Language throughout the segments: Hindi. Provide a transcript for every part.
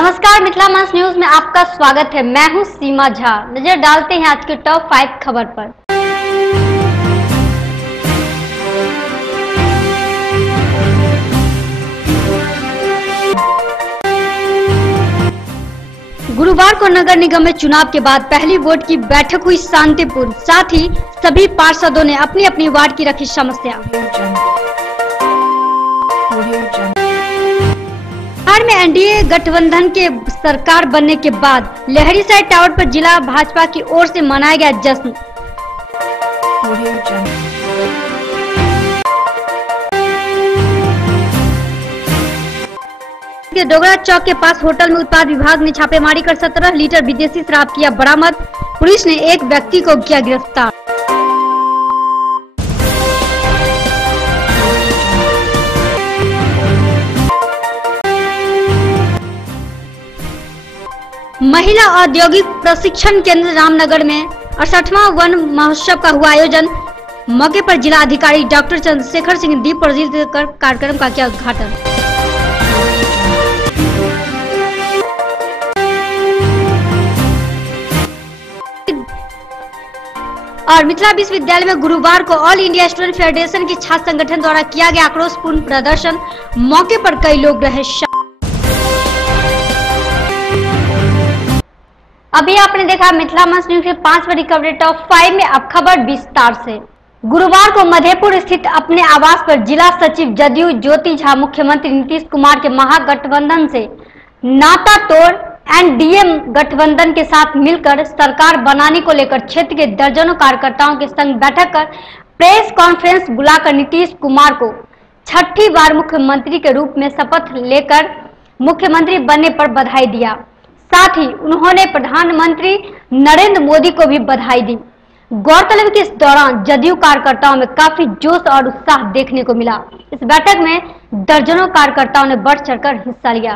नमस्कार, मिथिला मंच न्यूज में आपका स्वागत है। मैं हूं सीमा झा। नजर डालते हैं आज के टॉप 5 खबर पर। गुरुवार को नगर निगम में चुनाव के बाद पहली वार्ड की बैठक हुई शांतिपूर्ण। साथ ही सभी पार्षदों ने अपनी अपनी वार्ड की रखी समस्या। बिहार में एनडीए गठबंधन के सरकार बनने के बाद लहरीसराय टावर पर जिला भाजपा की ओर से मनाया गया जश्न। डोगरा चौक के पास होटल में उत्पाद विभाग ने छापेमारी कर 17 लीटर विदेशी शराब किया बरामद। पुलिस ने एक व्यक्ति को किया गिरफ्तार। महिला औद्योगिक प्रशिक्षण केंद्र रामनगर में 68वां वन महोत्सव का हुआ आयोजन। मौके पर जिला अधिकारी डॉक्टर चंद्रशेखर सिंह दीप प्रज्वलित कर कार्यक्रम का किया उद्घाटन। और मिथिला विश्वविद्यालय में गुरुवार को ऑल इंडिया स्टूडेंट फेडरेशन की छात्र संगठन द्वारा किया गया आक्रोशपूर्ण प्रदर्शन। मौके पर कई लोग रहे शामिल। अभी आपने देखा मिथिला मंच न्यूज के 5 बड़ी खबरें टॉप 5 में। अब खबर विस्तार से। गुरुवार को मधेपुर स्थित अपने आवास पर जिला सचिव जदयू ज्योति झा मुख्यमंत्री नीतीश कुमार के महागठबंधन से नाता तोड़ एनडीए गठबंधन के साथ मिलकर सरकार बनाने को लेकर क्षेत्र के दर्जनों कार्यकर्ताओं के संग बैठक कर प्रेस कॉन्फ्रेंस बुलाकर नीतीश कुमार को छठी बार मुख्यमंत्री के रूप में शपथ लेकर मुख्यमंत्री बनने पर बधाई दिया। साथ ही उन्होंने प्रधानमंत्री नरेंद्र मोदी को भी बधाई दी। गौरतलब कि इस दौरान जदयू कार्यकर्ताओं में काफी जोश और उत्साह देखने को मिला। इस बैठक में दर्जनों कार्यकर्ताओं ने बढ़ चढ़कर हिस्सा लिया।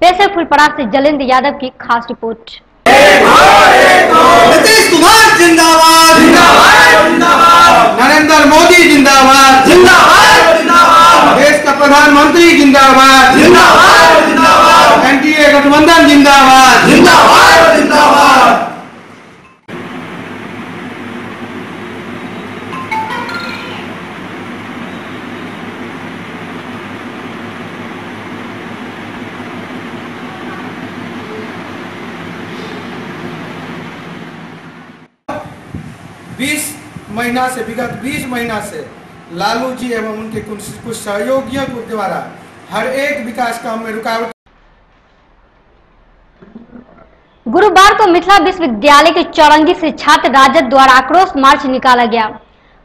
पेश है फुलपड़ा से जलेंद्र यादव की खास रिपोर्ट। नीतीश कुमार जिंदाबाद, नरेंद्र मोदी जिंदाबाद, देश का प्रधानमंत्री जिंदाबाद, एनडीए गठबंधन जिंदाबाद, जिंदाबाद। 20 महीना से लालू जी एवं उनके कुछ सहयोगियों के द्वारा हर एक विकास काम में रुकावट। गुरुवार को मिथिला विश्वविद्यालय के चौरंगी से छात्र राजद द्वारा आक्रोश मार्च निकाला गया।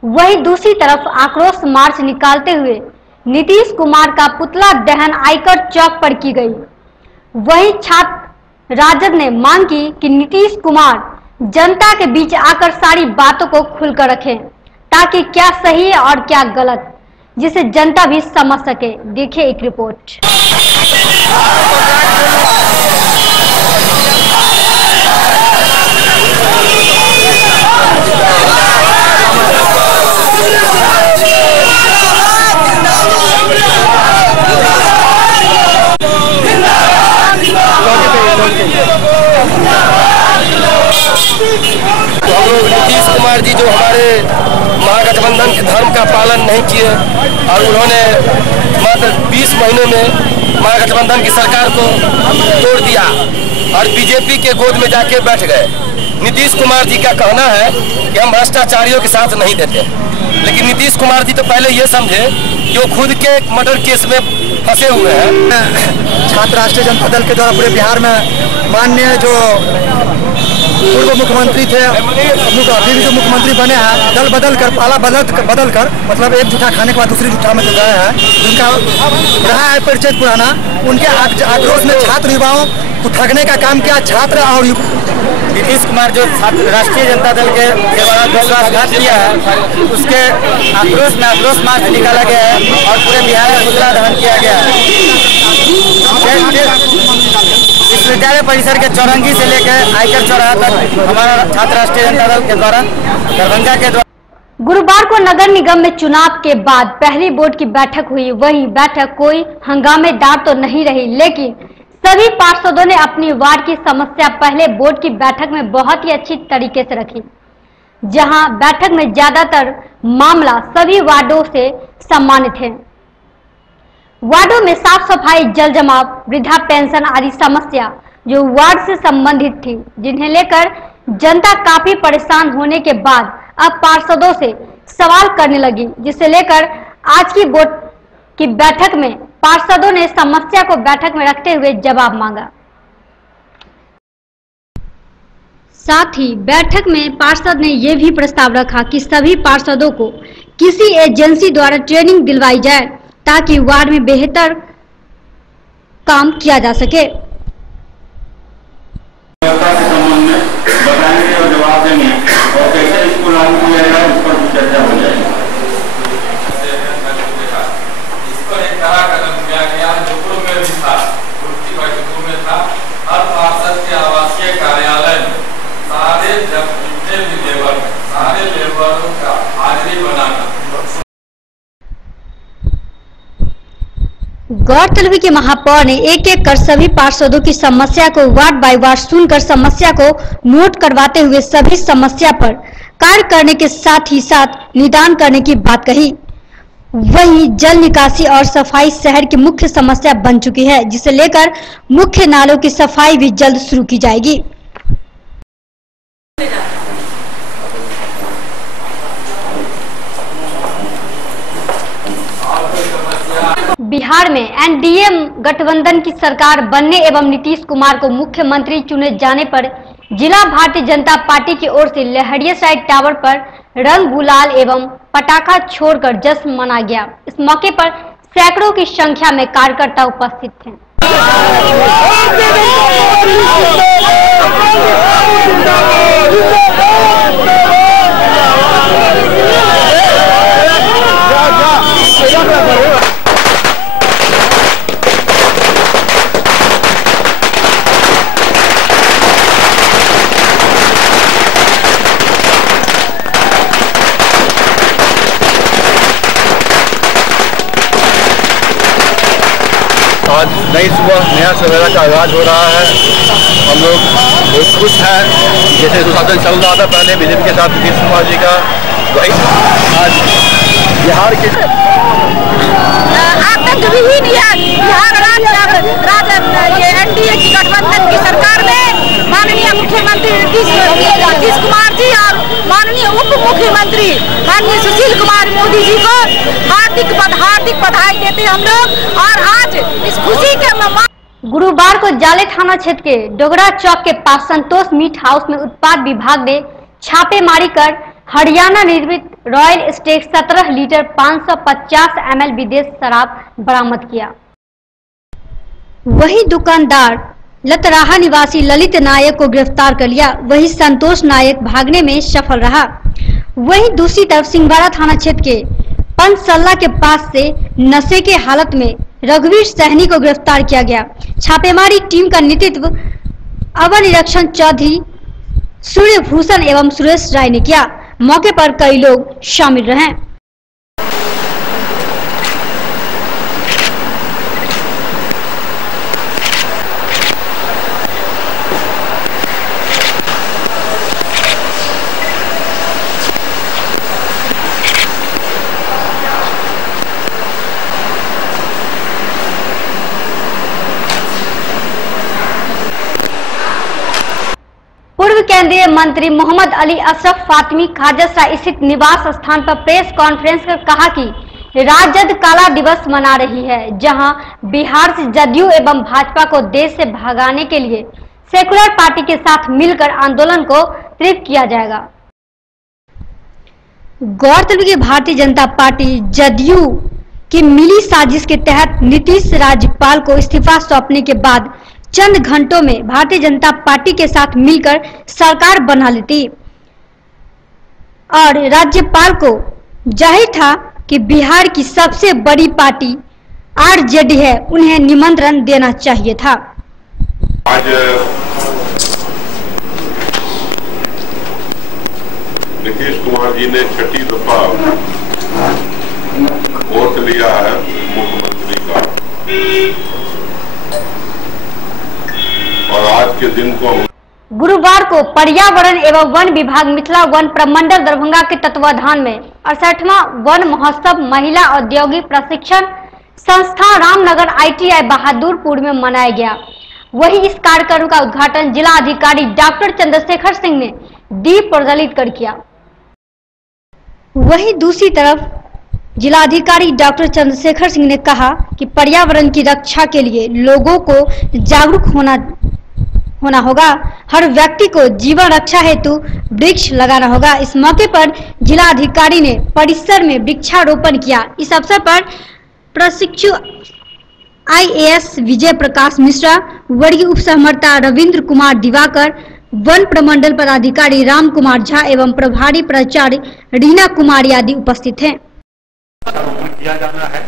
वहीं दूसरी तरफ आक्रोश मार्च निकालते हुए नीतीश कुमार का पुतला दहन आयकर चौक पर की गई। वहीं छात्र राजद ने मांग की कि नीतीश कुमार जनता के बीच आकर सारी बातों को खुलकर रखें, ताकि क्या सही है और क्या गलत, जिसे जनता भी समझ सके। देखिए एक रिपोर्ट। तो हम लोग नीतीश कुमार जी जो हमारे महागठबंधन के धर्म का पालन नहीं किए और उन्होंने मात्र 20 महीनों में महागठबंधन की सरकार को तोड़ दिया और बीजेपी के गोद में जाके बैठ गए। नीतीश कुमार जी का कहना है कि हम भ्रष्टाचारियों के साथ नहीं देते, लेकिन नीतीश कुमार जी तो पहले ये समझे कि वो खुद के मर्डर केस में फंसे हुए हैं। छात्र राष्ट्रीय जनता दल के द्वारा पूरे बिहार में माननीय जो पूर्व मुख्यमंत्री थे, अभी भी जो मुख्यमंत्री बने हैं, दल बदल कर पाला बदल कर मतलब एक जूठा खाने के बाद दूसरी जूठा में जो गए हैं, जिनका रहा है परिचय पुराना, उनके आक्रोश में छात्र युवाओं को ठगने का काम किया। छात्र और नीतीश कुमार जो राष्ट्रीय जनता दल के द्वारा विश्वासघात किया है, उसके आक्रोश में आक्रोश मार्च निकाला गया है और पूरे बिहार में पुतला दहन किया गया है। विश्वविद्यालय परिसर के चौरंगी से लेकर आयकर चौराहा तक हमारा छात्र राष्ट्रीय जनता दल के द्वारा दरभंगा के द्वारा गुरुवार को नगर निगम में चुनाव के बाद पहली बोर्ड की बैठक हुई। वही बैठक कोई हंगामेदार तो नहीं रही, लेकिन सभी पार्षदों ने अपनी वार्ड की समस्या पहले बोर्ड की बैठक में बहुत ही अच्छी तरीके से रखी, जहां बैठक में ज्यादातर मामला सभी वार्डों से सम्मानित है। वार्डों में साफ सफाई, जल जमाव, वृद्धा पेंशन आदि समस्या जो वार्ड से संबंधित थी, जिन्हें लेकर जनता काफी परेशान होने के बाद अब पार्षदों से सवाल करने लगी, जिसे लेकर आज की बोर्ड की बैठक में पार्षदों ने समस्या को बैठक में रखते हुए जवाब मांगा। साथ ही बैठक में पार्षद ने यह भी प्रस्ताव रखा कि सभी पार्षदों को किसी एजेंसी द्वारा ट्रेनिंग दिलवाई जाए ताकि वार्ड में बेहतर काम किया जा सके। बताएंगे और जवाब देंगे और कैसे इसको लागू किया जाए उस पर चर्चा हो जाएगी। इस पर एक कड़ा कदम किया गया जो पूर्व में भी था, पूर्व बैठकों में था। हर पार्षद के आवासीय कार्यालय में सारे जितने भी लेबर हैं, सारे लेबरों का हाजिरी बनाना। गौरतलब है कि महापौर ने एक एक कर सभी पार्षदों की समस्या को वार्ड बाय वार्ड सुनकर समस्या को नोट करवाते हुए सभी समस्या पर कार्य करने के साथ ही साथ निदान करने की बात कही। वहीं जल निकासी और सफाई शहर की मुख्य समस्या बन चुकी है, जिसे लेकर मुख्य नालों की सफाई भी जल्द शुरू की जाएगी। बिहार में एनडीए गठबंधन की सरकार बनने एवं नीतीश कुमार को मुख्यमंत्री चुने जाने पर जिला भारतीय जनता पार्टी की ओर से लहरिया साइड टावर पर रंग गुलाल एवं पटाखा छोड़कर जश्न मनाया गया। इस मौके पर सैकड़ों की संख्या में कार्यकर्ता उपस्थित थे। आज नई सुबह नया सवेरा का आगाज हो रहा है। हम लोग बहुत खुश हैं। जैसे सुशासन चल रहा था पहले बीजेपी के साथ नीतीश कुमार जी का, वही आज बिहार के आतंकविहीन बिहार राज्य एनडीए की गठबंधन की सरकार ने माननीय मुख्यमंत्री नीतीश कुमार जी और माननीय उप मुख्यमंत्री माननीय सुशील कुमार मोदी जी को हार्दिक बधाई देते हम लोग। और आज इस खुशी के गुरुवार को जाले थाना क्षेत्र के डोगरा चौक के पास संतोष मीट हाउस में उत्पाद विभाग ने छापेमारी कर हरियाणा निर्मित रॉयल स्टेक 17 लीटर 550 ml विदेश शराब बरामद किया। वही दुकानदार लतराहा निवासी ललित नायक को गिरफ्तार कर लिया। वही संतोष नायक भागने में सफल रहा। वहीं दूसरी तरफ सिंहवाड़ा थाना क्षेत्र के पंचसल्ला के पास से नशे के हालत में रघुवीर सहनी को गिरफ्तार किया गया। छापेमारी टीम का नेतृत्व अवर निरीक्षण चौधरी सूर्यभूषण एवं सुरेश राय ने किया। मौके पर कई लोग शामिल रहे। पूर्व केंद्रीय मंत्री मोहम्मद अली अशरफ फातिमी खाजसराय स्थित निवास स्थान पर प्रेस कॉन्फ्रेंस कर कहा कि राजद काला दिवस मना रही है, जहां बिहार से जदयू एवं भाजपा को देश से भगाने के लिए सेकुलर पार्टी के साथ मिलकर आंदोलन को तीव्र किया जाएगा। गौरतलब है कि भारतीय जनता पार्टी जदयू की मिली साजिश के तहत नीतीश राज्यपाल को इस्तीफा सौंपने के बाद चंद घंटों में भारतीय जनता पार्टी के साथ मिलकर सरकार बना लेती और राज्यपाल को जाहिर था कि बिहार की सबसे बड़ी पार्टी आरजेडी है, उन्हें निमंत्रण देना चाहिए था। आज नीतीश कुमार जी ने छठी दफा ओथ लिया है मुख्यमंत्री का। आज के दिन को गुरुवार को पर्यावरण एवं वन विभाग मिथिला वन प्रमंडल दरभंगा के तत्वाधान में 68वां वन महोत्सव महिला औद्योगिक प्रशिक्षण संस्था रामनगर ITI बहादुरपुर में मनाया गया। वही इस कार्यक्रम का उद्घाटन जिला अधिकारी डॉक्टर चंद्रशेखर सिंह ने दीप प्रज्वलित कर किया। वही दूसरी तरफ जिलाधिकारी डॉक्टर चंद्रशेखर सिंह ने कहा कि पर्यावरण की रक्षा के लिए लोगों को जागरूक होना होगा। हर व्यक्ति को जीवन रक्षा हेतु वृक्ष लगाना होगा। इस मौके पर जिलाधिकारी ने परिसर में वृक्षारोपण किया। इस अवसर पर प्रशिक्षु IAS विजय प्रकाश मिश्रा, वर्गीय उप सहमर्ता रविंद्र कुमार दिवाकर, वन प्रमंडल पदाधिकारी राम कुमार झा एवं प्रभारी प्राचार्य रीना कुमारी आदि उपस्थित हैं। किया जाना है,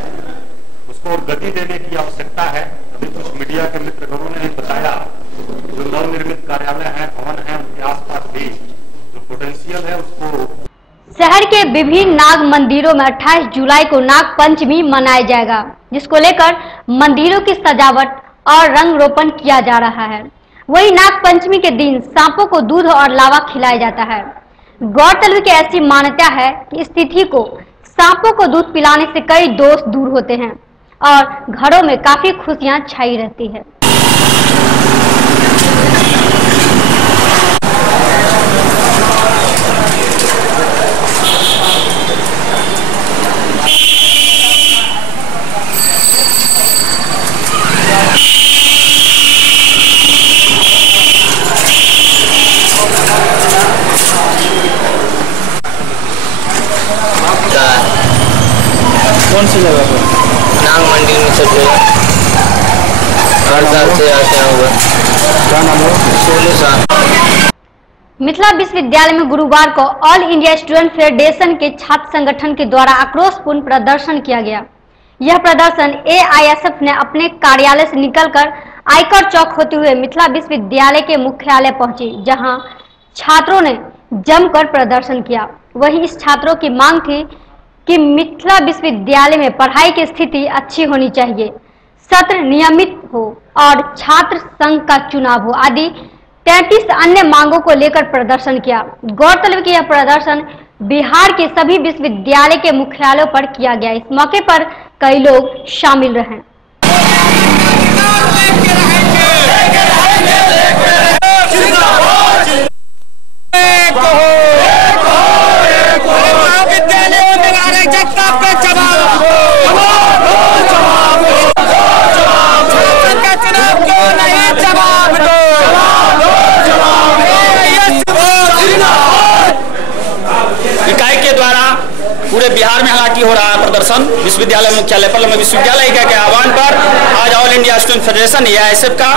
उसको गति देने की आवश्यकता है। अभी कुछ मीडिया के मित्रगणों ने बताया जो नवनिर्मित कार्यालय है, भवन है, उनके आसपास भी जो पोटेंशियल है उसको। शहर के विभिन्न नाग मंदिरों में 28 जुलाई को नाग पंचमी मनाया जाएगा, जिसको लेकर मंदिरों की सजावट और रंग रोपण किया जा रहा है। वही नाग पंचमी के दिन सांपों को दूध और लावा खिलाया जाता है। गौरतलब की ऐसी मान्यता है कि इस तिथि को सांपों को दूध पिलाने से कई दोष दूर होते हैं और घरों में काफी खुशियां छाई रहती है। कौन सी जगह पर? नाग मंदिर में सब जगह हर साल से आते हुए। क्या नाम है? सोलू साहब। मिथिला विश्वविद्यालय में गुरुवार को ऑल इंडिया स्टूडेंट फेडरेशन के छात्र संगठन के द्वारा आक्रोशपूर्ण प्रदर्शन किया गया। यह प्रदर्शन AISF ने अपने कार्यालय से निकलकर आयकर चौक होते हुए मिथिला विश्वविद्यालय के मुख्यालय पहुंची, जहां छात्रों ने जमकर प्रदर्शन किया। वहीं इस छात्रों की मांग थी कि मिथिला विश्वविद्यालय में पढ़ाई की स्थिति अच्छी होनी चाहिए, सत्र नियमित हो और छात्र संघ का चुनाव हो आदि 33 अन्य मांगों को लेकर प्रदर्शन किया। गौरतलब कि यह प्रदर्शन बिहार के सभी विश्वविद्यालय के मुख्यालयों पर किया गया। इस मौके पर कई लोग शामिल रहे। इकाई के द्वारा पूरे बिहार में हालांकि हो रहा है प्रदर्शन विश्वविद्यालय मुख्यालय पर। विश्वविद्यालय के आह्वान पर आज all India student federation AISF का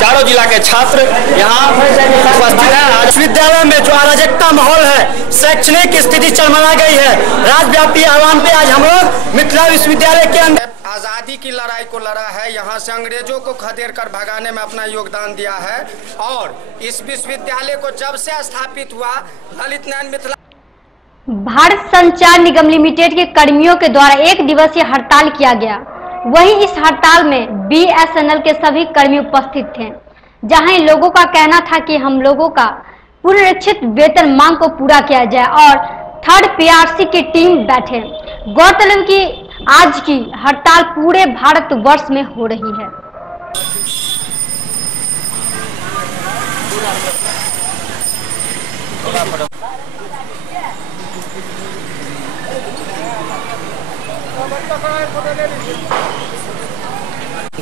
चारों जिला के छात्र यहाँ उपस्थित हैं। विश्वविद्यालय में जो अराजकता माहौल है, शैक्षणिक स्थिति चरमरा गई है, राज्यव्यापी आह्वान पे आज हम लोग मिथिला विश्वविद्यालय के अंदर आज़ादी की लड़ाई को लड़ा है। यहाँ से अंग्रेजों को खदेड़ कर भगाने में अपना योगदान दिया है और इस विश्वविद्यालय को जब से स्थापित हुआ ललित नारायण मिथिला भारत संचार निगम लिमिटेड के कर्मियों के द्वारा 1 दिवसीय हड़ताल किया गया। वहीं इस हड़ताल में BSNL के सभी कर्मी उपस्थित थे, जहां इन लोगों का कहना था कि हम लोगों का पुनरीक्षित वेतन मांग को पूरा किया जाए और 3rd PRC की टीम बैठे। गौरतलब की आज की हड़ताल पूरे भारत वर्ष में हो रही है।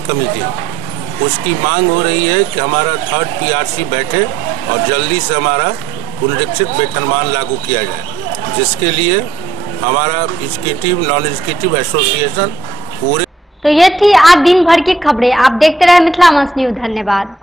कमेटी उसकी मांग हो रही है कि हमारा 3rd PRC बैठे और जल्दी से हमारा पुनरीक्षित वेतनमान लागू किया जाए, जिसके लिए हमारा एग्जीक्यूटिव नॉन एग्जीक्यूटिव एसोसिएशन पूरे। तो ये थी आज दिन भर की खबरें। आप देखते रहे मिथिला मंच न्यूज। धन्यवाद।